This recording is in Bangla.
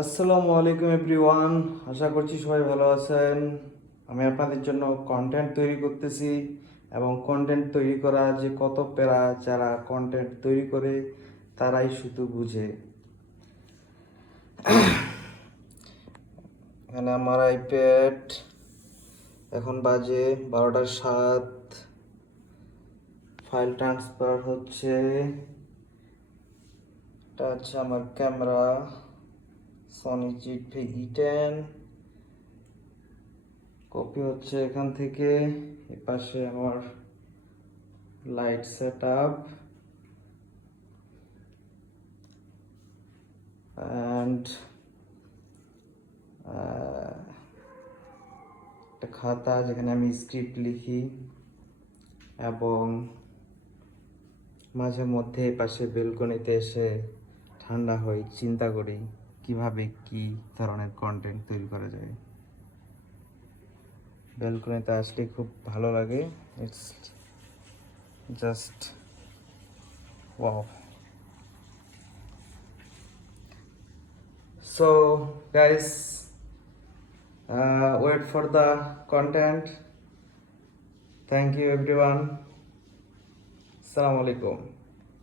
আসসালামু আলাইকুম এভরিওয়ান, আশা করছি সবাই ভালো আছেন। আমি আপনাদের জন্য কন্টেন্ট তৈরি করতেছি এবং কন্টেন্ট তৈরি করা যে কত প্যারা, যারা কন্টেন্ট তৈরি করে তারাই শুধু বুঝে। এখানে আমার আইপ্যাড, এখন বাজে 12টা 7, ফাইল ট্রান্সফার হচ্ছে। এটা হচ্ছে আমার ক্যামেরা, সনি জিভি-E10, কপি হচ্ছে এখান থেকে। এপাশে আমার লাইট সেট আপ অ্যান্ড একটা খাতা যেখানে আমি স্ক্রিপ্ট লিখি, এবং মাঝে মধ্যে এপাশে বেলকনিতে এসে ঠান্ডা হই, চিন্তা করি কিভাবে কি ধরনের কন্টেন্ট তৈরি করা যায়। বেলকনিতে আসলে খুব ভালো লাগে, it's just wow. So guys, wait for the content. Thank you everyone. Assalamu alaikum.